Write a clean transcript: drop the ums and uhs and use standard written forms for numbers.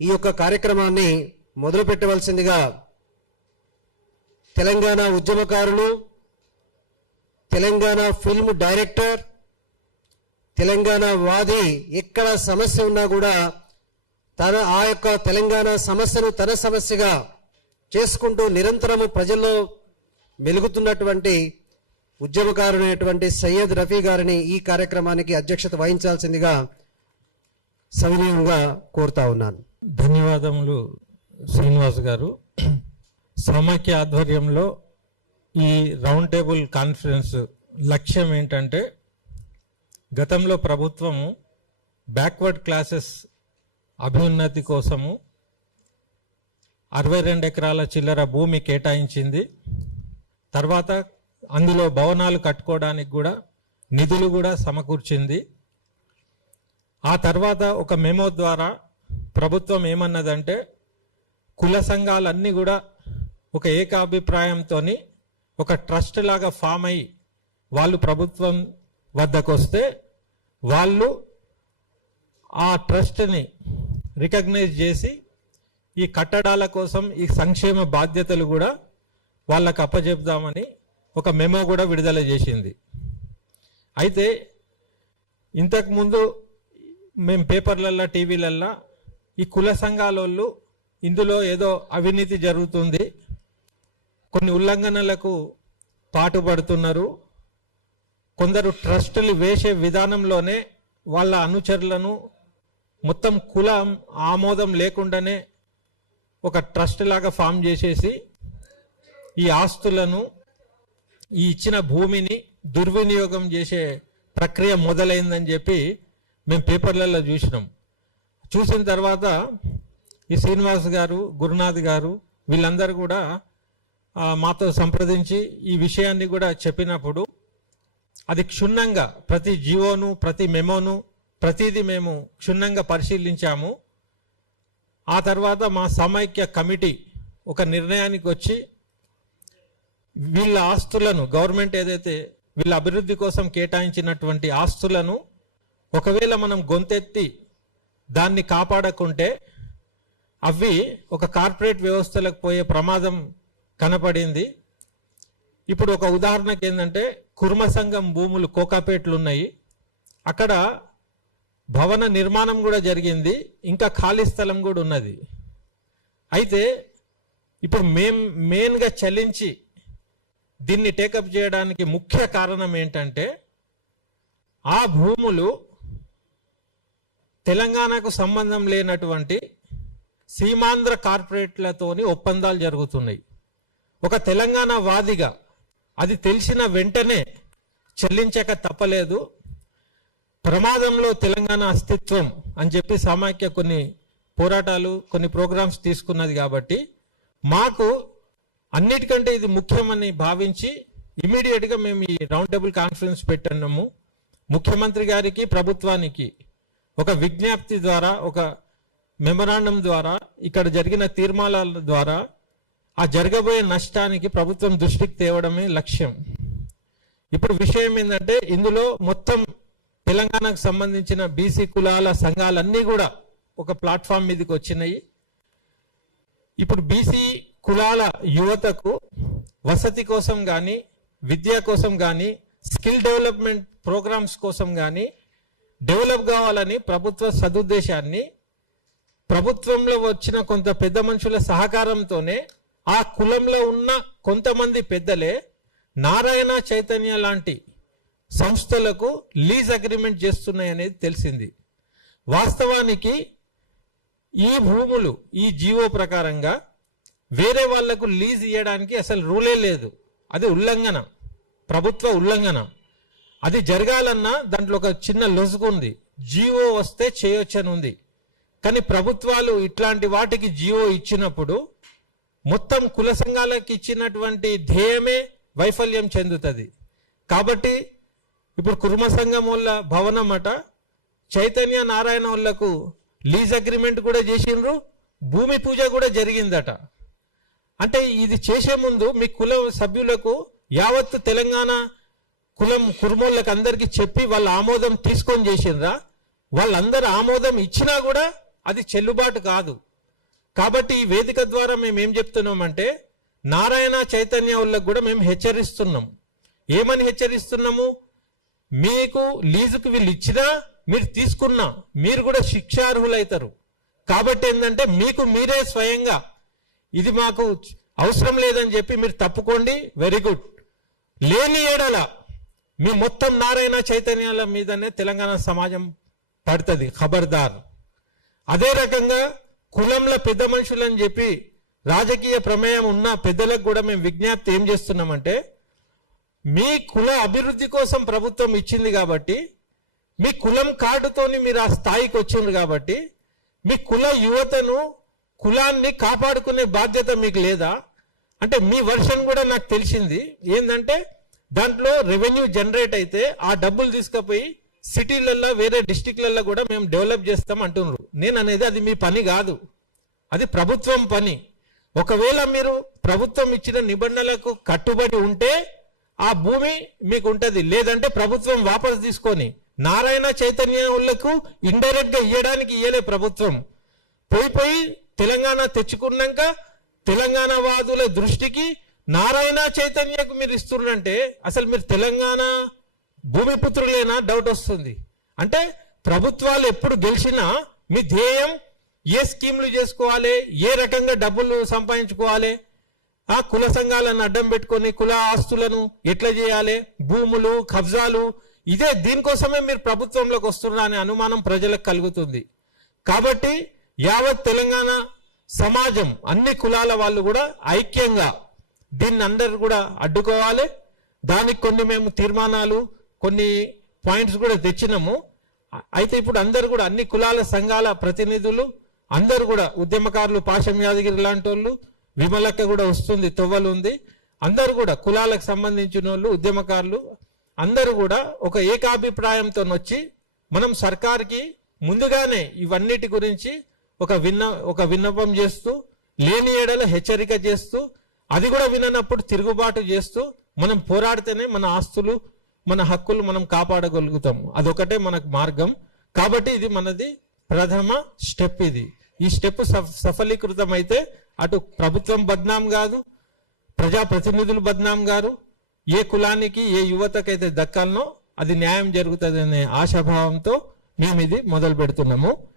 ఈ యొక్క కార్యక్రమాన్ని మొదలు పెట్టవలసిందిగా తెలంగాణ ఉద్యమకారులు, తెలంగాణ ఫిల్మ్ డైరెక్టర్, తెలంగాణ వాది ఎక్కడ సమస్య ఉన్నా కూడా ఆ యొక్క తెలంగాణ సమస్యను తన సమస్యగా చేసుకుంటూ నిరంతరము ప్రజల్లో మెలుగుతున్నటువంటి ఉద్యమకారుడైనటువంటి సయ్యద్ రఫీ గారిని ఈ కార్యక్రమానికి అధ్యక్షత వహించాల్సిందిగా సవినయంగా కోరుతా ఉన్నాను. ధన్యవాదములు శ్రీనివాస్ గారు. సమాఖ్య ఆధ్వర్యంలో ఈ రౌండ్ టేబుల్ కాన్ఫరెన్స్ లక్ష్యం ఏంటంటే, గతంలో ప్రభుత్వము బ్యాక్వర్డ్ క్లాసెస్ అభ్యున్నతి కోసము 62 ఎకరాల చిల్లర భూమి కేటాయించింది. తర్వాత అందులో భవనాలు కట్టుకోవడానికి కూడా నిధులు కూడా సమకూర్చింది. ఆ తర్వాత ఒక మెమో ద్వారా ప్రభుత్వం ఏమన్నదంటే, కుల సంఘాలన్నీ కూడా ఒక ఏకాభిప్రాయంతో ఒక ట్రస్ట్ లాగా ఫామ్ అయ్యి వాళ్ళు ప్రభుత్వం వద్దకు వస్తే వాళ్ళు ఆ ట్రస్ట్ని రికగ్నైజ్ చేసి ఈ కట్టడాల కోసం ఈ సంక్షేమ బాధ్యతలు కూడా వాళ్ళకు అప్పచెప్దామని ఒక మెమో కూడా విడుదల చేసింది. అయితే ఇంతకుముందు మేము పేపర్లల్లో, టీవీలల్లో ఈ కుల సంఘాలోళ్ళు ఇందులో ఏదో అవినీతి జరుగుతుంది, కొన్ని ఉల్లంఘనలకు పాటుపడుతున్నారు, కొందరు ట్రస్టులు వేసే విధానంలోనే వాళ్ళ అనుచరులను మొత్తం కులం ఆమోదం లేకుండానే ఒక ట్రస్ట్ లాగా ఫామ్ చేసేసి ఈ ఆస్తులను, ఈ ఇచ్చిన భూమిని దుర్వినియోగం చేసే ప్రక్రియ మొదలైందని చెప్పి మేము పేపర్లలో చూసిన తర్వాత ఈ శ్రీనివాస్ గారు, గురునాథ్ గారు వీళ్ళందరూ కూడా మాతో సంప్రదించి ఈ విషయాన్ని కూడా చెప్పినప్పుడు అది క్షుణ్ణంగా ప్రతి జీవోను, ప్రతి మెమోను, ప్రతిదీ మేము క్షుణ్ణంగా పరిశీలించాము. ఆ తర్వాత మా సమైక్య కమిటీ ఒక నిర్ణయానికి వచ్చి వీళ్ళ ఆస్తులను, గవర్నమెంట్ ఏదైతే వీళ్ళ అభివృద్ధి కోసం కేటాయించినటువంటి ఆస్తులను ఒకవేళ మనం గొంతెత్తి దాన్ని కాపాడకుంటే అవి ఒక కార్పొరేట్ వ్యవస్థలకు పోయే ప్రమాదం కనపడింది. ఇప్పుడు ఒక ఉదాహరణకి ఏంటంటే, కుర్మ సంఘం భూములు కోకాపేట్లు ఉన్నాయి, అక్కడ భవన నిర్మాణం కూడా జరిగింది, ఇంకా ఖాళీ స్థలం కూడా ఉన్నది. అయితే ఇప్పుడు మెయిన్గా చలించి దీన్ని టేకప్ చేయడానికి ముఖ్య కారణం ఏంటంటే, ఆ భూములు తెలంగాణకు సంబంధం లేనటువంటి సీమాంధ్ర కార్పొరేట్లతోని ఒప్పందాలు జరుగుతున్నాయి. ఒక తెలంగాణ వాదిగా అది తెలిసిన వెంటనే చెల్లించక తప్పలేదు. ప్రమాదంలో తెలంగాణ అస్తిత్వం అని చెప్పి సమాఖ్య కొన్ని పోరాటాలు, కొన్ని ప్రోగ్రామ్స్ తీసుకున్నది. కాబట్టి మాకు అన్నిటికంటే ఇది ముఖ్యమని భావించి ఇమీడియట్గా మేము ఈ రౌండ్ టేబుల్ కాన్ఫరెన్స్ పెట్టాము. ముఖ్యమంత్రి గారికి, ప్రభుత్వానికి ఒక విజ్ఞప్తి ద్వారా, ఒక మెమరాండం ద్వారా, ఇక్కడ జరిగిన తీర్మానాల ద్వారా ఆ జరగబోయే నష్టానికి ప్రభుత్వం దృష్టికి తేవడమే లక్ష్యం. ఇప్పుడు విషయం ఏంటంటే, ఇందులో మొత్తం తెలంగాణకు సంబంధించిన బీసీ కులాల సంఘాలన్నీ కూడా ఒక ప్లాట్ఫామ్ మీదకి వచ్చినాయి. ఇప్పుడు బీసీ కులాల యువతకు వసతి కోసం కానీ, విద్య కోసం కానీ, స్కిల్ డెవలప్మెంట్ ప్రోగ్రామ్స్ కోసం కానీ డెవలప్ కావాలని ప్రభుత్వ సదుద్దేశాన్ని, ప్రభుత్వంలో వచ్చిన కొంత పెద్ద మనుషుల సహకారంతోనే ఆ కులంలో ఉన్న కొంతమంది పెద్దలే నారాయణ చైతన్య లాంటి సంస్థలకు లీజ్ అగ్రిమెంట్ చేస్తున్నాయనేది తెలిసింది. వాస్తవానికి ఈ భూములు ఈ జీవో ప్రకారంగా వేరే వాళ్లకు లీజ్ ఇవ్వడానికి అసలు రూలే లేదు. అది ఉల్లంఘన, ప్రభుత్వ ఉల్లంఘన. అది జరగాలన్నా దాంట్లో ఒక చిన్న లొసుగు ఉంది. జీవో వస్తే చేయొచ్చని ఉంది. కానీ ప్రభుత్వాలు ఇట్లాంటి వాటికి జీవో ఇచ్చినప్పుడు మొత్తం కుల సంఘాలకు ఇచ్చినటువంటి ధ్యేయమే వైఫల్యం చెందుతుంది. కాబట్టి ఇప్పుడు కుర్మ సంఘం వాళ్ళ భవనం అట చైతన్య నారాయణ వాళ్ళకు లీజ్ అగ్రిమెంట్ కూడా చేసిండ్రు, భూమి పూజ కూడా జరిగిందట. అంటే ఇది చేసే ముందు మీ కుల సభ్యులకు యావత్తు తెలంగాణ కులం కుర్మోళ్ళకి అందరికీ చెప్పి వాళ్ళ ఆమోదం తీసుకొని చేసిండ్రా? వాళ్ళందరూ ఆమోదం ఇచ్చినా కూడా అది చెల్లుబాటు కాదు. కాబట్టి ఈ వేదిక ద్వారా మేము ఏం చెప్తున్నామంటే నారాయణ చైతన్య వాళ్ళకు కూడా మేము హెచ్చరిస్తున్నాం. ఏమని హెచ్చరిస్తున్నాము? మీకు లీజుకు వీళ్ళు ఇచ్చినా మీరు తీసుకున్నా మీరు కూడా శిక్షార్హులైతారు. కాబట్టి ఏంటంటే మీకు మీరే స్వయంగా ఇది మాకు అవసరం లేదని చెప్పి మీరు తప్పుకోండి, వెరీ గుడ్. లేని ఏడల మీ మొత్తం నారాయణ చైతన్యాల మీదనే తెలంగాణ సమాజం పడుతుంది, ఖబర్దార్. అదే రకంగా కులంలో పెద్ద మనుషులని చెప్పి రాజకీయ ప్రమేయం ఉన్న పెద్దలకు కూడా మేము విజ్ఞప్తి ఏం చేస్తున్నామంటే మీ కుల అభివృద్ధి కోసం ప్రభుత్వం ఇచ్చింది కాబట్టి మీ కులం కార్డుతోని మీరు ఆ స్థాయికి వచ్చిండ్రు కాబట్టి మీ కుల యువతను కులాన్ని కాపాడుకునే బాధ్యత మీకు లేదా అంటే మీ వర్షన్ కూడా నాకు తెలిసింది ఏంటంటే దాంట్లో రెవెన్యూ జనరేట్ అయితే ఆ డబ్బులు తీసుకుపోయి సిటీలలో వేరే డిస్టిక్లలో కూడా మేము డెవలప్ చేస్తాం అంటున్నారు. నేను అనేది అది మీ పని కాదు, అది ప్రభుత్వం పని. ఒకవేళ మీరు ప్రభుత్వం ఇచ్చిన నిబంధనలకు కట్టుబడి ఉంటే ఆ భూమి మీకు ఉంటది, లేదంటే ప్రభుత్వం వాపసు తీసుకొని నారాయణ చైతన్యులకు ఇండైరెక్ట్ గా ఇవ్వడానికి ఇయ్యలే ప్రభుత్వం. పోయి తెలంగాణ తెచ్చుకున్నాక తెలంగాణ వాదుల దృష్టికి నారాయణ చైతన్యకు మీరు ఇస్తున్నారంటే అసలు మీరు తెలంగాణ భూమిపుత్రులేనా డౌట్ వస్తుంది. అంటే ప్రభుత్వాలు ఎప్పుడు గెలిచినా మీ ధ్యేయం ఏ స్కీమ్లు చేసుకోవాలి, ఏ రకంగా డబ్బులు సంపాదించుకోవాలి, ఆ కుల సంఘాలను అడ్డం పెట్టుకొని కుల ఆస్తులను ఎట్లా చేయాలి, భూములు కబ్జాలు, ఇదే దీనికోసమే మీరు ప్రభుత్వంలోకి వస్తున్నారు అనే అనుమానం ప్రజలకు కలుగుతుంది. కాబట్టి యావత్ తెలంగాణ సమాజం అన్ని కులాల వాళ్ళు కూడా ఐక్యంగా దీన్ని అందరు కూడా అడ్డుకోవాలి. దానికి కొన్ని మేము తీర్మానాలు కొన్ని పాయింట్స్ కూడా తెచ్చినాము. అయితే ఇప్పుడు అందరు కూడా అన్ని కులాల సంఘాల ప్రతినిధులు అందరు కూడా ఉద్యమకారులు, పాశం యాదగిరి లాంటి వాళ్ళు, విమలక్క కూడా వస్తుంది, తొవ్వలు ఉంది, అందరు కూడా కులాలకు సంబంధించిన వాళ్ళు ఉద్యమకారులు అందరూ కూడా ఒక ఏకాభిప్రాయంతో వచ్చి మనం సర్కార్కి ముందుగానే ఇవన్నిటి గురించి ఒక విన్నపం చేస్తూ లేని ఏడల హెచ్చరిక చేస్తూ అది కూడా విననప్పుడు తిరుగుబాటు చేస్తూ మనం పోరాడితేనే మన ఆస్తులు మన హక్కులు మనం కాపాడగలుగుతాం. అదొకటే మనకు మార్గం. కాబట్టి ఇది మనది ప్రథమ స్టెప్. ఈ స్టెప్ సఫలీకృతం అయితే అటు ప్రభుత్వం బద్నాం కాదు, ప్రజాప్రతినిధులు బద్నాం గారు, ఏ కులానికి ఏ యువతకైతే దక్కాలనో అది న్యాయం జరుగుతుంది అనే ఆశాభావంతో మేము ఇది మొదలు పెడుతున్నాము.